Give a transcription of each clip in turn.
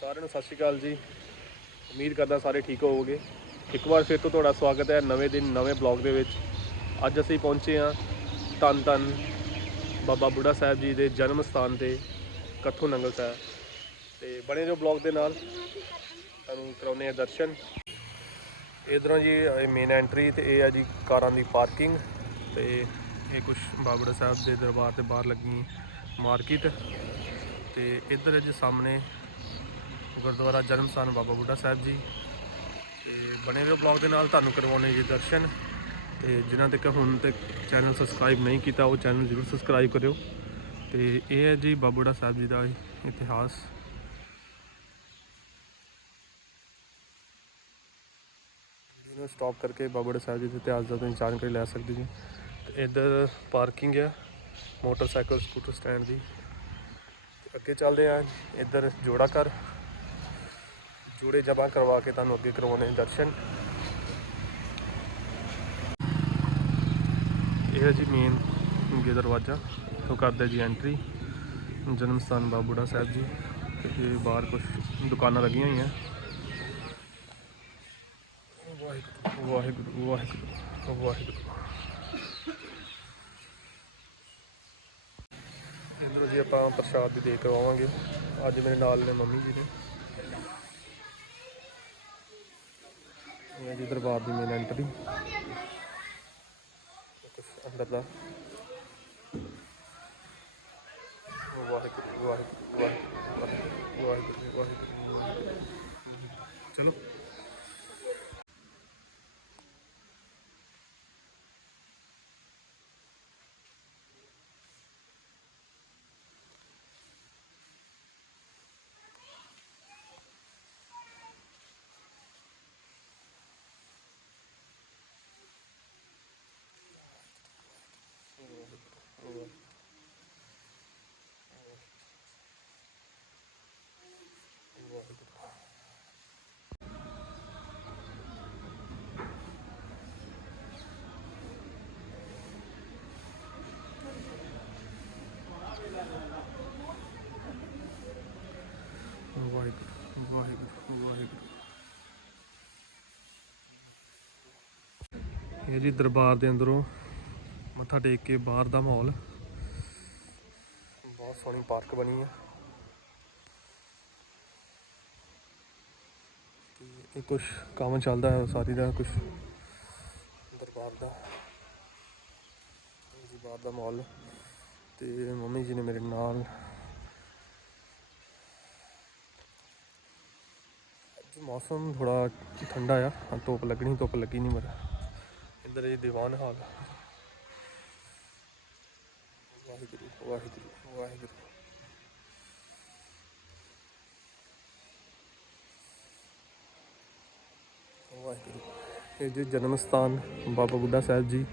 ਸਾਰਿਆਂ ਨੂੰ ਸਤਿ ਸ਼੍ਰੀ ਅਕਾਲ ਜੀ। ਉਮੀਦ ਕਰਦਾ ਸਾਰੇ ਠੀਕ ਹੋਵੋਗੇ। ਇੱਕ ਵਾਰ ਫਿਰ ਤੋਂ ਤੁਹਾਡਾ ਸਵਾਗਤ ਹੈ ਨਵੇਂ ਦਿਨ, ਨਵੇਂ ਬਲੌਗ ਦੇ ਵਿੱਚ। ਅੱਜ ਅਸੀਂ ਪਹੁੰਚੇ ਹਾਂ ਧੰਨ ਧੰਨ ਬਾਬਾ ਬੁੱਢਾ ਸਾਹਿਬ ਜੀ ਦੇ ਜਨਮ ਸਥਾਨ ਤੇ, ਕੱਥੂ ਨੰਗਲ ਸਾਹਿਬ। ਤੇ ਬਣੇ ਜੋ ਬਲੌਗ ਦੇ ਨਾਲ। ਤੁਹਾਨੂੰ ਕਰਾਉਨੇ ਆ ਦਰਸ਼ਨ। ਇਧਰੋਂ ਜੀ ਮੇਨ ਐਂਟਰੀ ਤੇ ਇਹ ਆ ਜੀ ਕਾਰਾਂ ਦੀ ਪਾਰਕਿੰਗ ਤੇ ਇਹ ਕੁਝ ਬਾਬੜਾ ਸਾਹਿਬ ਦੇ ਦਰਬਾਰ 'ਤੇ ਬਾਹਰ ਲੱਗੀ ਮਾਰਕੀਟ। ਤੇ ਇੱਧਰ ਹੈ ਜੀ ਸਾਹਮਣੇ ਗੁਰਦੁਆਰਾ ਜਨਮ ਸਥਾਨ ਬਾਬਾ ਬੁੱਢਾ ਸਾਹਿਬ ਜੀ। ਤੇ ਬਣੇ ਹੋਏ ਬਲੌਗ ਦੇ ਨਾਲ, ਤੁਹਾਨੂੰ ਕਰਵਾਉਣੇ ਜੀ ਦਰਸ਼ਨ। ਤੇ ਜਿਨ੍ਹਾਂ ਤੱਕ ਹੁਣ ਤੱਕ ਚੈਨਲ ਸਬਸਕ੍ਰਾਈਬ ਨਹੀਂ ਕੀਤਾ, ਉਹ ਚੈਨਲ ਜ਼ਰੂਰ ਸਬਸਕ੍ਰਾਈਬ ਕਰਿਓ। ਤੇ ਇਹ ਹੈ ਜੀ ਬਾਬਾ ਬੁੱਢਾ ਸਾਹਿਬ ਜੀ ਦਾ ਇਤਿਹਾਸ। ਇਹਨੂੰ ਸਟਾਪ ਕਰਕੇ ਬਾਬਾ ਬੁੱਢਾ ਸਾਹਿਬ ਜੀ ਦੇ ਇਤਿਹਾਸ ਦਾ ਤੁਸੀਂ ਜਾਣਕਾਰੀ ਲੈ ਸਕਦੇ ਜੀ। ਤੇ ਇੱਧਰ ਪਾਰਕਿੰਗ ਹੈ ਮੋਟਰਸਾਈਕਲ ਸਕੂਟਰ ਸਟੈਂਡ ਦੀ। ਅੱਗੇ ਚੱਲਦੇ ਆ, ਇੱਧਰ ਜੋੜਾ ਘਰ। ਜੋੜੇ ਜਮਾ ਕਰਵਾ ਕੇ ਤੁਹਾਨੂੰ ਅੱਗੇ ਕਰਵਾਉਣੇ ਦਰਸ਼ਨ। ਇਹ ਹੈ ਜੀ ਮੇਨ ਅੱਗੇ ਦਰਵਾਜ਼ਾ ਤੋਂ ਕਰਦੇ ਜੀ ਐਂਟਰੀ ਜਨਮ ਸਥਾਨ ਬਾਬਾ ਬੁੱਢਾ ਸਾਹਿਬ ਜੀ। ਤੇ ਬਾਹਰ ਕੁਝ ਦੁਕਾਨਾਂ ਲੱਗੀਆਂ ਹੋਈਆਂ। ਵਾਹਿਗੁਰੂ। ਵਾਹਿਗੁਰੂ ਵਾਹਿਗੁਰੂ ਵਾਹਿਗੁਰੂ। ਇੰਦਰੋ ਜੀ ਆਪਾਂ ਪ੍ਰਸ਼ਾਦ ਦੀ ਦੇ ਕਰਵਾਵਾਂਗੇ ਅੱਜ ਮੇਰੇ ਨਾਲ ਨੇ ਮੰਮੀ ਜੀ ਨੇ ਇਹ ਜੀ ਦਰਬਾਰ ਦੀ ਮੇਨ ਐਂਟਰੀ ਕੁਛ ਅੰਦਰ ਦਾ। ਵਾਹਿਗੁਰੂ ਵਾਹਿਗੁਰੂ ਵਾਹਿਗੁਰੂ ਵਾਹਿਗੁਰੂ ਵਾਹਿਗੁਰੂ। ਚਲੋ। ਵਾਹਿਗੁਰੂ ਵਾਹਿਗੁਰੂ। ਇਹ ਜੀ ਦਰਬਾਰ ਦੇ ਅੰਦਰੋਂ ਮੱਥਾ ਟੇਕ ਕੇ ਬਾਹਰ ਦਾ ਮਾਹੌਲ। ਬਹੁਤ ਸੋਹਣੀ ਪਾਰਕ ਬਣੀ ਹੈ ਤੇ ਇਹ ਕੁਝ ਕੰਮ ਚੱਲਦਾ ਹੈ ਸਾਰੀ ਦਾ ਕੁਝ ਦਰਬਾਰ ਦਾ। ਇਹ ਜੀ ਬਾਹਰ ਦਾ ਮਾਹੌਲ। ਤੇ ਮੰਮੀ ਜੀ ਨੇ ਮੇਰੇ ਨਾਲ ਮੌਸਮ ਥੋੜਾ ਠੰਡਾ ਆ ਹਾਂ, ਧੁੱਪ ਲੱਗਣੀ ਧੁੱਪ ਲੱਗੀ ਨਹੀਂ ਮਰ ਇੱਧਰ ਇਹ ਦੀਵਾਨ ਹਾਲ। ਵਾਹਿਗੁਰੂ ਵਾਹਿਗੁਰੂ ਵਾਹਿਗੁਰੂ। ਵਾਹਿਗੁਰੂ। ਇਹ ਜੀ ਜਨਮ ਸਥਾਨ ਬਾਬਾ ਬੁੱਢਾ ਸਾਹਿਬ ਜੀ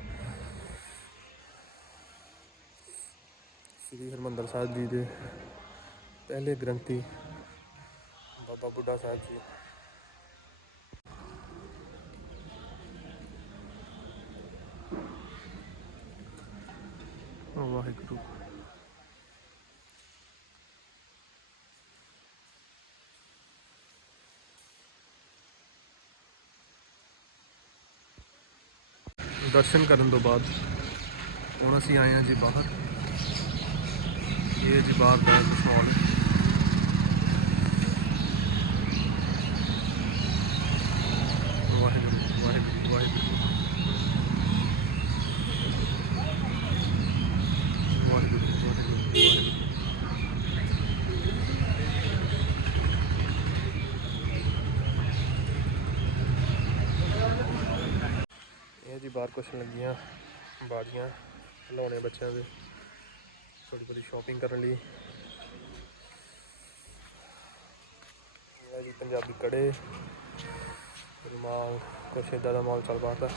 ਸ੍ਰੀ ਹਰਮੰਦਰ ਸਾਹਿਬ ਜੀ ਦੇ ਪਹਿਲੇ ਗ੍ਰੰਥੀ ਬਾਬਾ ਬੁੱਢਾ ਸਾਹਿਬ ਜੀ। ਵਾਹਿਗੁਰੂ। ਦਰਸ਼ਨ ਕਰਨ ਤੋਂ ਬਾਅਦ ਹੁਣ ਅਸੀਂ ਆਏ ਹਾਂ ਜੀ ਬਾਹਰ। ਇਹ ਜੀ ਬਾਹਰ ਦਾ ਕੁਛ ਮਾਹੌਲ ਹੈ ਵਾਹਿਗੁਰੂ ਵਾਹਿਗੁਰੂ ਵਾਹਿਗੁਰੂ ਵਾਹਿਗੁਰੂ ਵਾਹਿਗੁਰੂ ਵਾਹਿਗੁਰੂ ਇਹ ਜੀ ਬਾਹਰ ਕੁਛ ਲੱਗੀਆਂ, ਬਾੜੀਆਂ ਖਿਡੌਣੇ ਬੱਚਿਆਂ ਦੇ। ਥੋੜੀ ਬੜੀ ਸ਼ਾਪਿੰਗ ਕਰਨ ਲਈ। ਇਹ ਜੀ ਪੰਜਾਬੀ ਕੜੇ, ਰੁਮਾਲ, ਕੁਛ ਇਦਾਂ ਦਾ ਮਾਲ ਚੱਲ ਬਾਹਰ ਦਾ